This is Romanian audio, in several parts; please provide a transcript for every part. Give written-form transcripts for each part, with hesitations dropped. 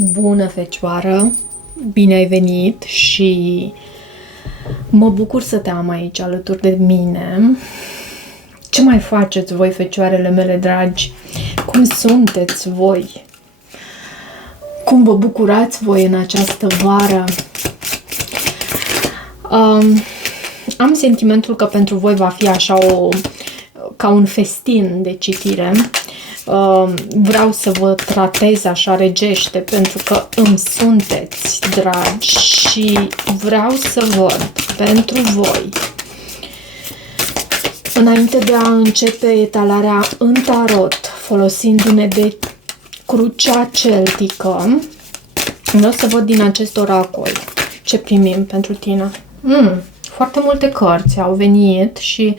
Bună, Fecioară! Bine ai venit și mă bucur să te am aici alături de mine. Ce mai faceți voi, fecioarele mele dragi? Cum sunteți voi? Cum vă bucurați voi în această vară? Am sentimentul că pentru voi va fi așa ca un festin de citire. Vreau să vă tratez așa regește pentru că îmi sunteți dragi și vreau să văd pentru voi, înainte de a începe etalarea în tarot, folosindu-ne de crucea celtică, vreau să văd din acest oracol ce primim pentru tine. Foarte multe cărți au venit și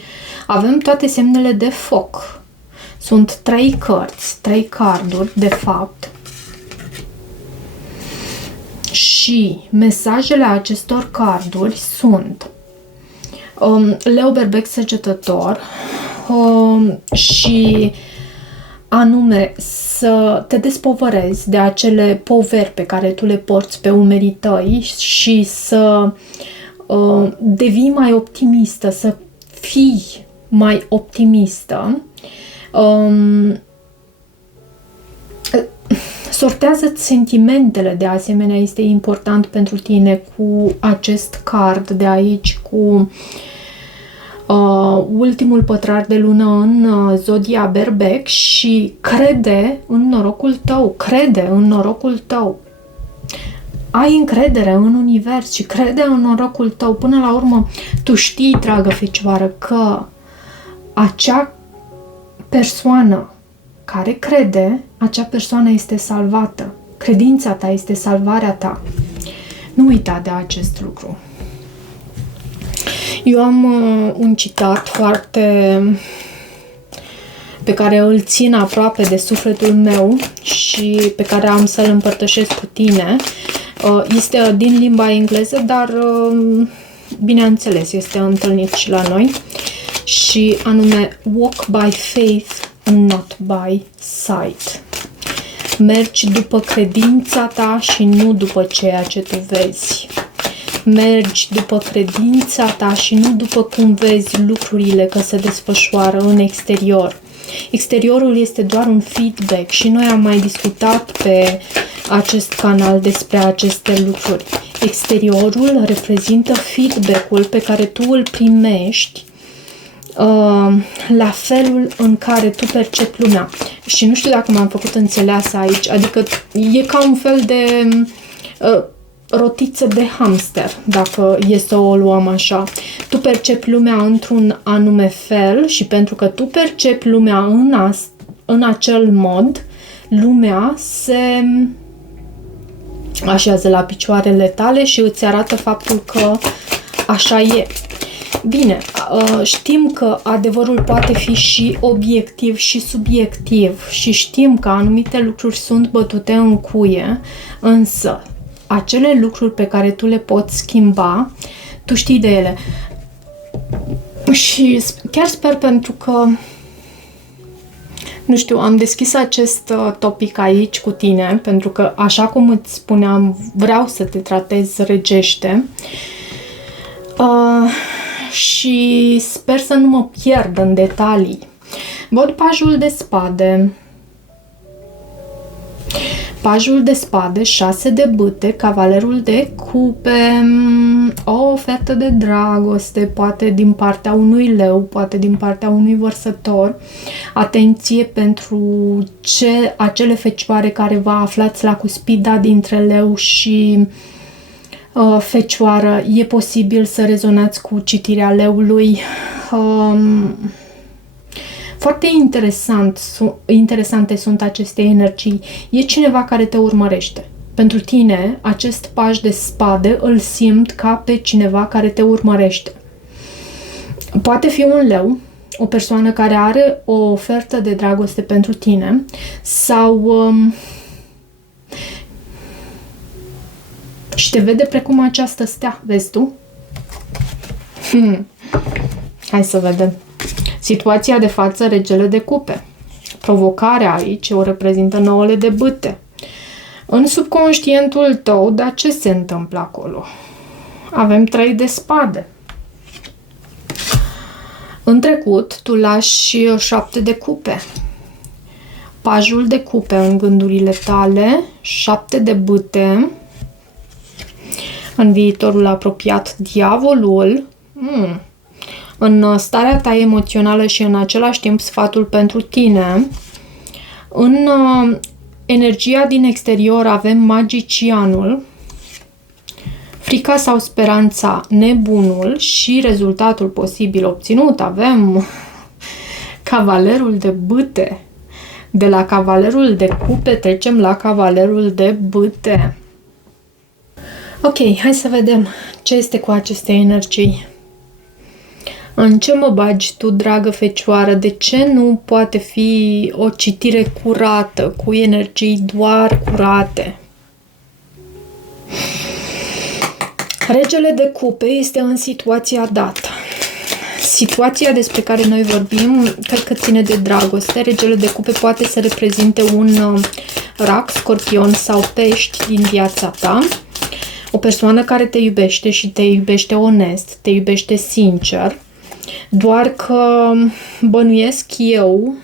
avem toate semnele de foc. Sunt 3 cărți, 3 carduri, de fapt. Și mesajele acestor carduri sunt Leu Berbec Săgetător și anume să te despovărezi de acele poveri pe care tu le porți pe umerii tăi și să devii mai optimistă, să fii mai optimistă. Sortează-ți sentimentele, de asemenea, este important pentru tine cu acest card de aici, cu ultimul pătrar de lună în zodia Berbec și crede în norocul tău, crede în norocul tău. Ai încredere în univers și crede în norocul tău. Până la urmă, tu știi, dragă fecioară, că acea persoană care crede, acea persoană este salvată. Credința ta este salvarea ta. Nu uita de acest lucru. Eu am un citat pe care îl țin aproape de sufletul meu și pe care am să-l împărtășesc cu tine. Este din limba engleză, dar bineînțeles este întâlnit și la noi. Și anume, walk by faith and not by sight. Mergi după credința ta și nu după ceea ce tu vezi. Mergi după credința ta și nu după cum vezi lucrurile că se desfășoară în exterior. Exteriorul este doar un feedback și noi am mai discutat pe acest canal despre aceste lucruri. Exteriorul reprezintă feedback-ul pe care tu îl primești la felul în care tu percepi lumea. Și nu știu dacă m-am făcut înțeleasă aici, adică e ca un fel de rotiță de hamster, dacă e să o luăm așa. Tu percepi lumea într-un anume fel și pentru că tu percepi lumea în acel mod, lumea se așează la picioarele tale și îți arată faptul că așa e. Bine, știm că adevărul poate fi și obiectiv și subiectiv și știm că anumite lucruri sunt bătute în cuie, însă acele lucruri pe care tu le poți schimba, tu știi de ele. Și chiar sper, pentru că, nu știu, am deschis acest topic aici cu tine, pentru că, așa cum îți spuneam, vreau să te tratez regește. Și sper să nu mă pierd în detalii. Văd pajul de spade. Pajul de spade, 6 de bâte, cavalerul de cupe, o ofertă de dragoste, poate din partea unui leu, poate din partea unui vărsător. Atenție pentru acele fecioare care vă aflați la cuspida dintre leu și fecioară. E posibil să rezonați cu citirea leului. Foarte interesante sunt aceste energii. E cineva care te urmărește. Pentru tine, acest paj de spade îl simt ca pe cineva care te urmărește. Poate fi un leu, o persoană care are o ofertă de dragoste pentru tine sau și te vede precum această stea, vezi tu? Hai să vedem. Situația de față, regele de cupe. Provocarea aici o reprezintă 9 de bâte. În subconștientul tău, dar ce se întâmplă acolo? Avem 3 de spade. În trecut, tu lași 7 de cupe. Pajul de cupe în gândurile tale, 7 de bâte, în viitorul apropiat, diavolul, în starea ta emoțională și în același timp sfatul pentru tine. În energia din exterior avem magicianul, frica sau speranța, nebunul și rezultatul posibil obținut. Avem cavalerul de bâte. De la cavalerul de cupe trecem la cavalerul de bâte. Ok, hai să vedem ce este cu aceste energii. În ce mă bagi tu, dragă fecioară? De ce nu poate fi o citire curată, cu energii doar curate? Regele de cupe este în situația dată. Situația despre care noi vorbim, cred că ține de dragoste. Regele de cupe poate să reprezinte un rac, scorpion sau pești din viața ta. O persoană care te iubește și te iubește onest, te iubește sincer. Doar că bănuiesc eu,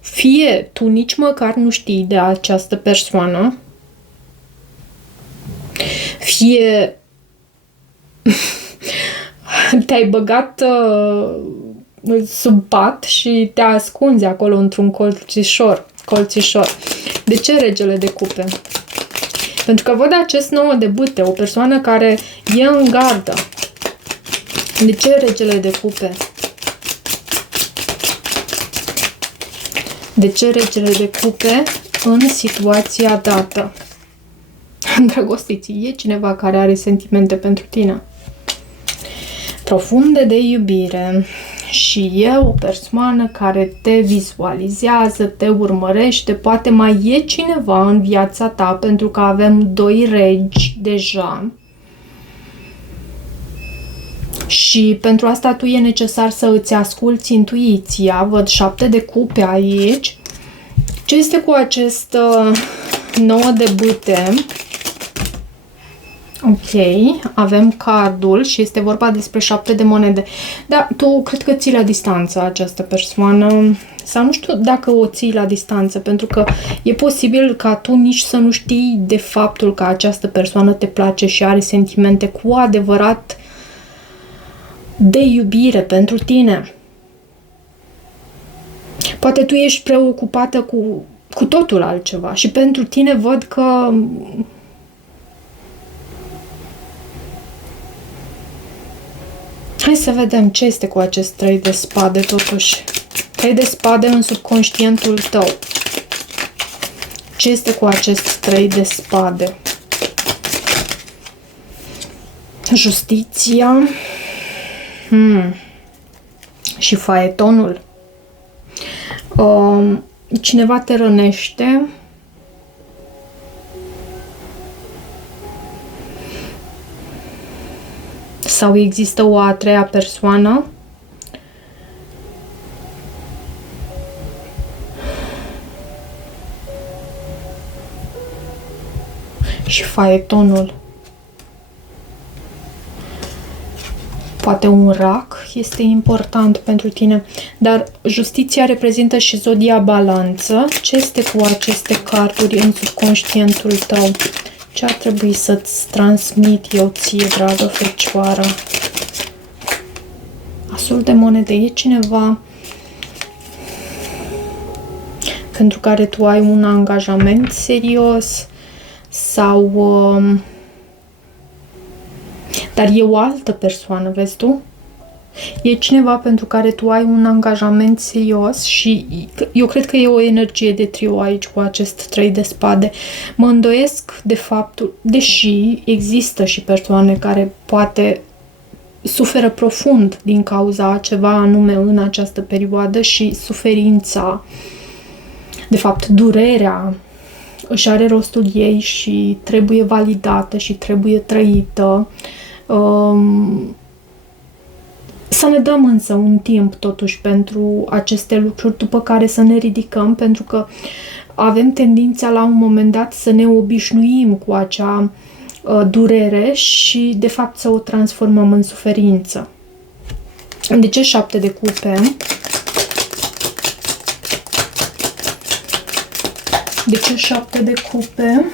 fie tu nici măcar nu știi de această persoană, fie te-ai băgat sub pat și te ascunzi acolo într-un colțișor. De ce regele de cupe? Pentru că văd acest 9 de bâte, o persoană care e în gardă. De ce regele de cupe? De ce regele de cupe în situația dată? Îndrăgostiți, e cineva care are sentimente pentru tine. Profunde de iubire și e o persoană care te vizualizează, te urmărește, poate mai e cineva în viața ta, pentru că avem 2 regi deja. Și pentru asta tu e necesar să îți asculți intuiția. Văd 7 de cupe aici. Ce este cu acest 9 de bâte? Ok, avem cardul și este vorba despre 7 de monede. Da, tu cred că ții la distanță această persoană, sau nu știu dacă o ții la distanță, pentru că e posibil ca tu nici să nu știi de faptul că această persoană te place și are sentimente cu adevărat de iubire pentru tine. Poate tu ești preocupată cu totul altceva și pentru tine văd că hai să vedem ce este cu acest 3 de spade totuși. 3 de spade în subconștientul tău. Ce este cu acest 3 de spade? Justiția. Și faetonul. Cineva te rănește. Sau există o a treia persoană. Și faetonul. Poate un rac este important pentru tine, dar justiția reprezintă și zodia balanță. Ce este cu aceste carduri în subconștientul tău? Ce ar trebui să-ți transmit eu ție, dragă fecioară? Asul de monede. E cineva pentru care tu ai un angajament serios sau... dar e o altă persoană, vezi tu? E cineva pentru care tu ai un angajament serios și eu cred că e o energie de trio aici cu acest 3 de spade. Mă îndoiesc de faptul, deși există și persoane care poate suferă profund din cauza ceva anume în această perioadă și suferința, de fapt durerea, își are rostul ei și trebuie validată și trebuie trăită. Să ne dăm însă un timp totuși pentru aceste lucruri, după care să ne ridicăm, pentru că avem tendința la un moment dat să ne obișnuim cu acea durere și de fapt să o transformăm în suferință. De ce 7 de cupe? De ce 7 de cupe?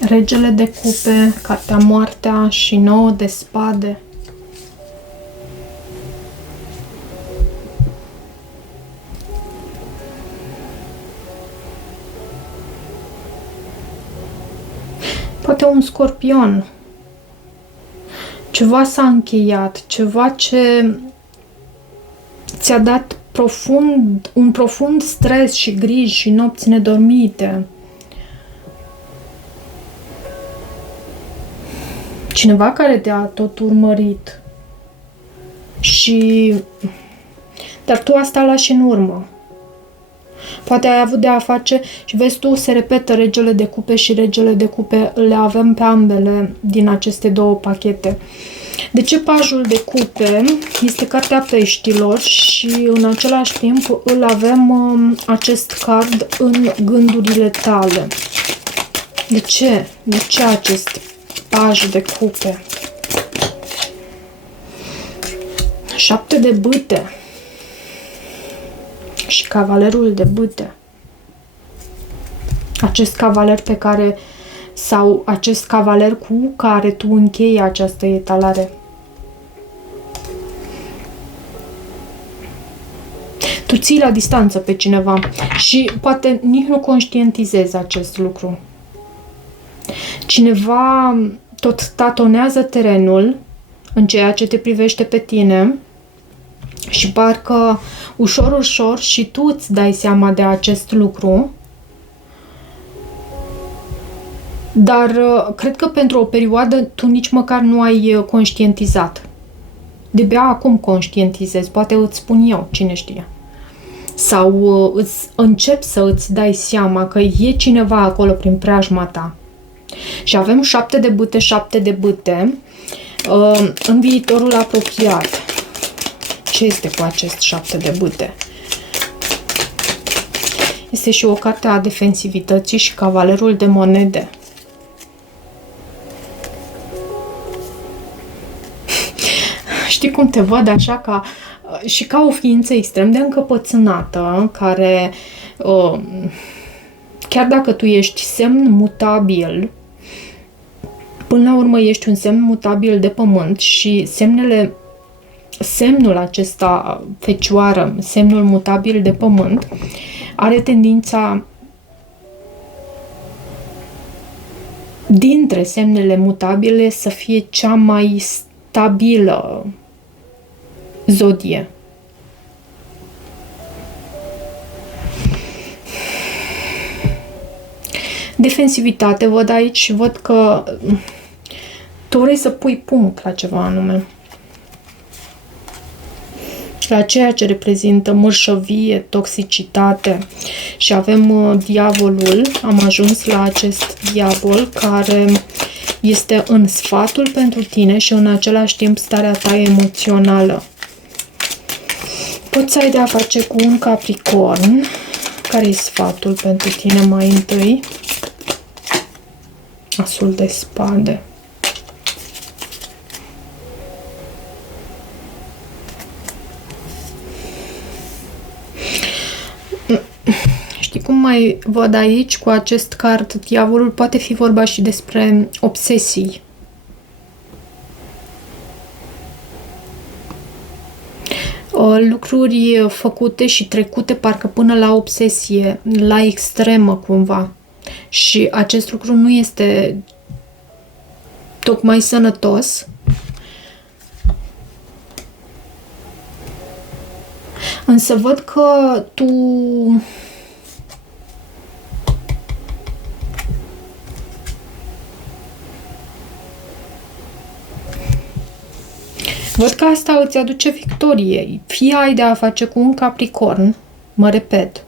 Regele de cupe, cartea moartea și 9 de spade. Poate un scorpion. Ceva s-a încheiat, ceva ce ți-a dat un profund stres și griji și nopți nedormite. Cineva care te-a tot urmărit. Dar tu asta lași în urmă. Poate ai avut de a face și vezi tu, se repetă regele de cupe și regele de cupe, le avem pe ambele din aceste două pachete. De ce pajul de cupe este cartea peștilor și în același timp îl avem acest card în gândurile tale? De ce? De ce acest paj de cupe? 7 de bâte și cavalerul de bâte. Acest cavaler pe care, sau acest cavaler cu care tu închei această etalare. Tu ții la distanță pe cineva și poate nici nu conștientizezi acest lucru. Cineva tot tatonează terenul în ceea ce te privește pe tine și parcă ușor, ușor și tu îți dai seama de acest lucru, dar cred că pentru o perioadă tu nici măcar nu ai conștientizat. De-abia acum conștientizezi, poate îți spun eu, cine știe. Sau îți începi să îți dai seama că e cineva acolo prin preajma ta. Și avem 7 de bâte, 7 de bâte în viitorul apropiat. Ce este cu acest 7 de bâte? Este și o carte a defensivității și cavalerul de monede. Știi cum te văd așa ca o ființă extrem de încăpățânată, care chiar dacă tu ești semn mutabil, până la urmă ești un semn mutabil de pământ și semnul acesta, Fecioară, semnul mutabil de pământ, are tendința dintre semnele mutabile să fie cea mai stabilă zodie. Defensivitate văd aici și văd că tu vrei să pui punct la ceva anume. La ceea ce reprezintă mărșăvie, toxicitate. Și avem diavolul. Am ajuns la acest diavol care este în sfatul pentru tine și în același timp starea ta emoțională. Poți să ai de a face cu un Capricorn. Care e sfatul pentru tine mai întâi? Asul de spade. Știi cum mai văd aici cu acest card diavolul? Poate fi vorba și despre obsesii. Lucruri făcute și trecute parcă până la obsesie, la extremă cumva. Și acest lucru nu este tocmai sănătos. Însă văd că tu văd că asta îți aduce victorie. Fie ai de a face cu un Capricorn, mă repet,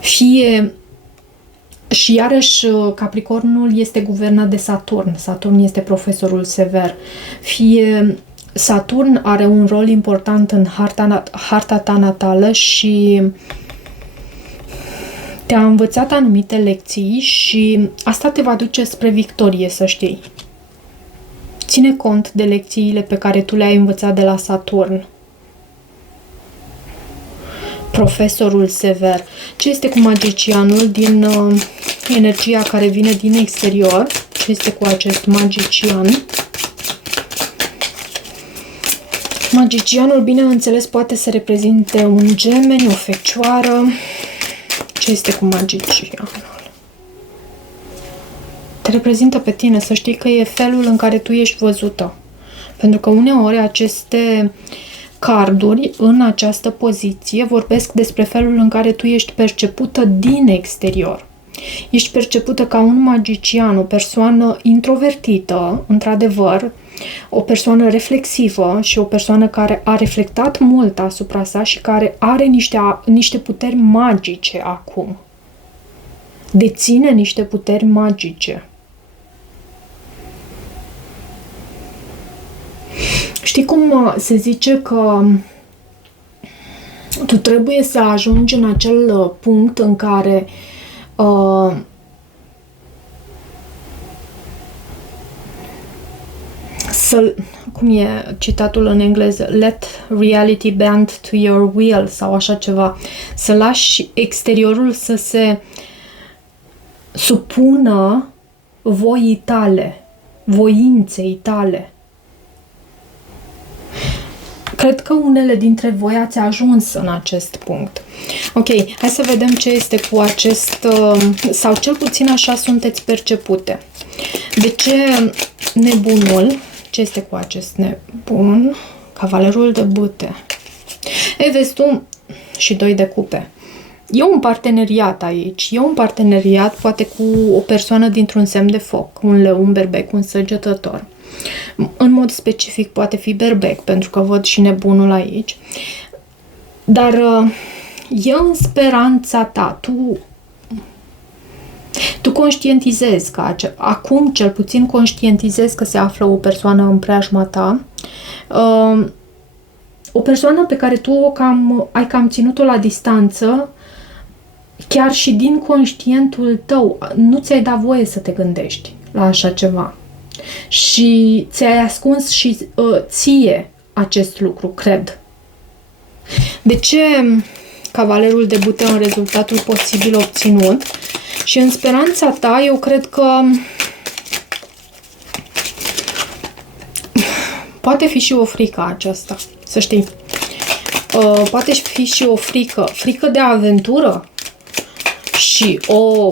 fie Și iarăși Capricornul este guvernat de Saturn. Saturn este profesorul sever. Fie Saturn are un rol important în harta ta natală și te-a învățat anumite lecții și asta te va duce spre victorie, să știi. Ține cont de lecțiile pe care tu le-ai învățat de la Saturn. Profesorul sever. Ce este cu magicianul din energia care vine din exterior? Ce este cu acest magician? Magicianul, bineînțeles, poate să reprezinte un gemeni, o fecioară. Ce este cu magicianul? Te reprezintă pe tine, să știi că e felul în care tu ești văzută. Pentru că uneori aceste carduri în această poziție vorbesc despre felul în care tu ești percepută din exterior. Ești percepută ca un magician, o persoană introvertită, într-adevăr, o persoană reflexivă și o persoană care a reflectat mult asupra sa și care are niște puteri magice acum. Deține niște puteri magice. Știi cum se zice că tu trebuie să ajungi în acel punct în care cum e citatul în engleză? Let reality bend to your will sau așa ceva. Să lași exteriorul să se supună voii tale, voinței tale. Cred că unele dintre voi ați ajuns în acest punct. Ok, hai să vedem ce este cu acest, sau cel puțin așa sunteți percepute. De ce nebunul? Ce este cu acest nebun? Cavalerul de bâte. Ei, vezi tu, și 2 de cupe. E un parteneriat aici. E un parteneriat poate cu o persoană dintr-un semn de foc. Un leu, un berbec, un săgetător. În mod specific poate fi berbec, pentru că văd și nebunul aici. Dar e în speranța ta. Tu conștientizezi că acum cel puțin conștientizezi că se află o persoană în preajma ta. O persoană pe care tu ai cam ținut-o la distanță, chiar și din conștientul tău. Nu ți-ai dat voie să te gândești la așa ceva. Și ți-ai ascuns și ție acest lucru, cred. De ce cavalerul de bâte în rezultatul posibil obținut? Și în speranța ta, eu cred că poate fi și o frică aceasta, să știi. Poate fi și o frică de aventură. Și,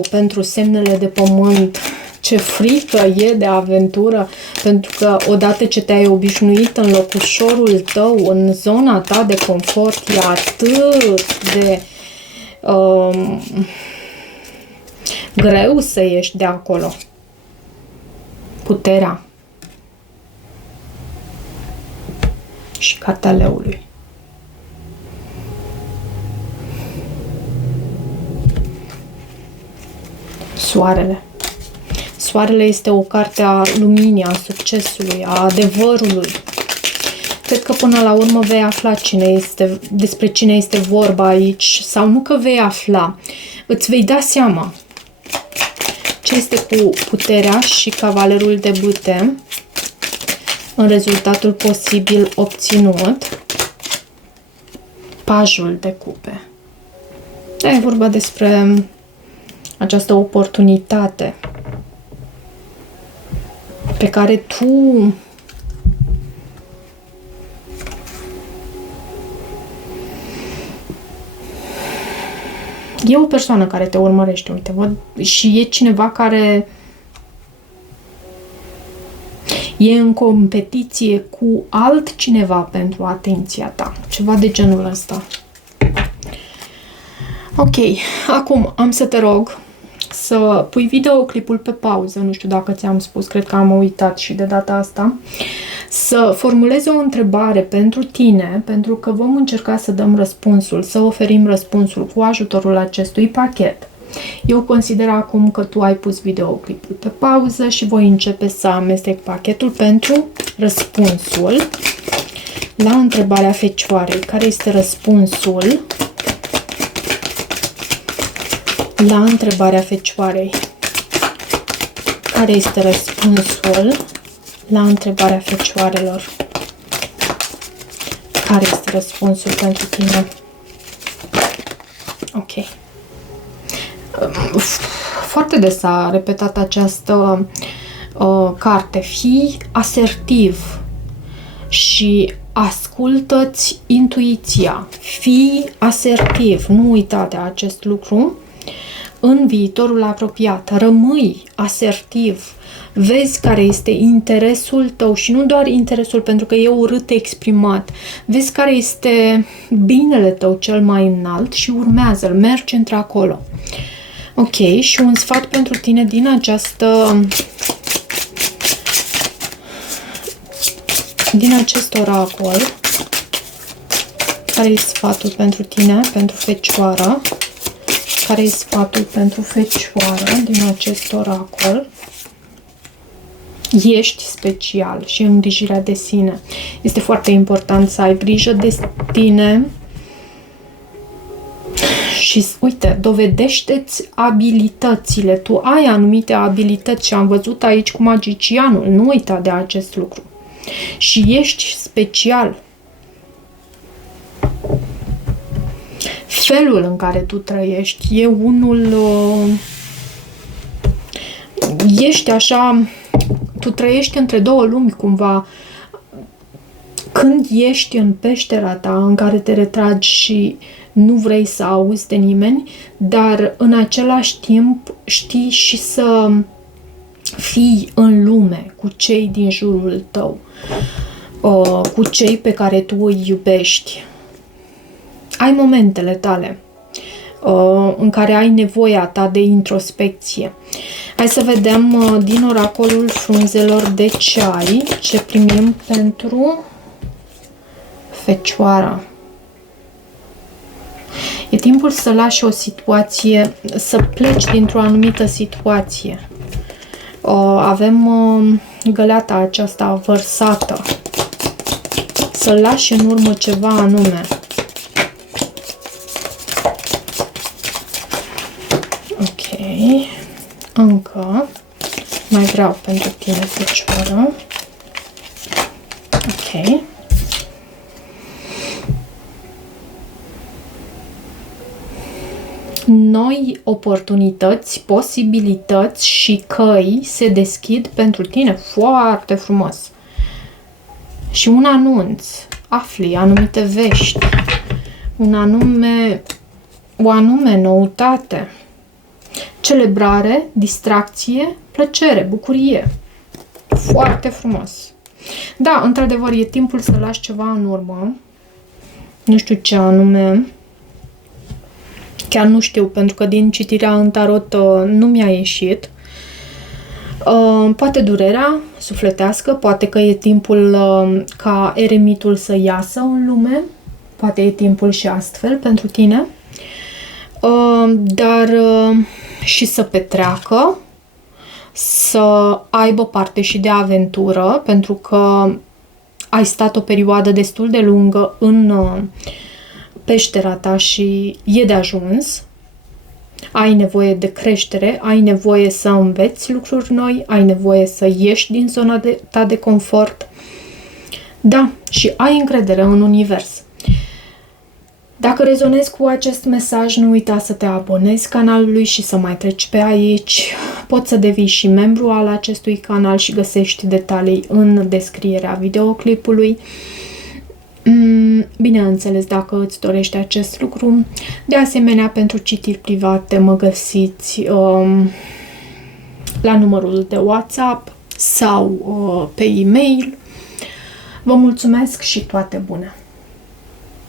pentru semnele de pământ, ce frică e de aventură, pentru că odată ce te-ai obișnuit în locușorul tău, în zona ta de confort, e atât de greu să ieși de acolo. Puterea și cartea leului. Soarele. Soarele este o carte a luminii, a succesului, a adevărului. Cred că până la urmă vei afla despre cine este vorba aici, sau nu că vei afla, îți vei da seama ce este cu puterea și cavalerul de bâte în rezultatul posibil obținut. Pajul de cupe. E vorba despre această oportunitate pe care tu e o persoană care te urmărește, uite, văd, și e cineva care e în competiție cu altcineva pentru atenția ta. Ceva de genul ăsta. Ok, acum am să te rog să pui videoclipul pe pauză, nu știu dacă ți-am spus, cred că am uitat și de data asta, să formulezi o întrebare pentru tine, pentru că vom încerca să dăm răspunsul, să oferim răspunsul cu ajutorul acestui pachet. Eu consider acum că tu ai pus videoclipul pe pauză și voi începe să amestec pachetul pentru răspunsul la întrebarea Fecioarei. Care este răspunsul la întrebarea Fecioarei? Care este răspunsul la întrebarea Fecioarelor? Care este răspunsul pentru tine? Ok. Foarte des a repetat această carte. Fii asertiv și ascultă-ți intuiția. Fii asertiv. Nu uita de acest lucru în viitorul apropiat. Rămâi asertiv. Vezi care este interesul tău și nu doar interesul pentru că e urât exprimat. Vezi care este binele tău cel mai înalt și urmează-l, mergi într-acolo. Ok, și un sfat pentru tine din acest oracol. Care e sfatul pentru tine, pentru Fecioară? Care e sfatul pentru Fecioară din acest oracol? Ești special și îngrijirea de sine. Este foarte important să ai grijă de tine și, uite, dovedește-ți abilitățile. Tu ai anumite abilități și am văzut aici cu magicianul. Nu uita de acest lucru. Și ești special. Felul în care tu trăiești e unul... ești așa... Tu trăiești între două lumi cumva. Când ești în peștera ta în care te retragi și nu vrei să auzi de nimeni, dar în același timp știi și să fii în lume cu cei din jurul tău, cu cei pe care tu îi iubești. Ai momentele tale în care ai nevoia ta de introspecție. Hai să vedem din oracolul frunzelor de ceai ce primim pentru Fecioara. E timpul să lași o situație, să pleci dintr-o anumită situație. Avem găleata aceasta vărsată. Să lași în urmă ceva anume. Ok. Încă. Mai vreau pentru tine, Fecioară. Ok. Noi oportunități, posibilități și căi se deschid pentru tine foarte frumos. Și un anunț, afli anumite vești, o anume noutate, celebrare, distracție, plăcere, bucurie. Foarte frumos. Da, într-adevăr, e timpul să lași ceva în urmă. Nu știu ce anume. Chiar nu știu, pentru că din citirea în tarot nu mi-a ieșit. Poate durerea sufletească, poate că e timpul ca eremitul să iasă în lume, poate e timpul și astfel pentru tine, dar și să petreacă, să aibă parte și de aventură, pentru că ai stat o perioadă destul de lungă în peștera ta și e de ajuns. Ai nevoie de creștere, ai nevoie să înveți lucruri noi, ai nevoie să ieși din zona ta de confort. Da, și ai încredere în univers. Dacă rezonezi cu acest mesaj, nu uita să te abonezi canalului și să mai treci pe aici. Poți să devii și membru al acestui canal și găsești detalii în descrierea videoclipului. Bineînțeles, dacă îți dorești acest lucru. De asemenea, pentru citiri private mă găsiți la numărul de WhatsApp sau pe e-mail. Vă mulțumesc și toate bune!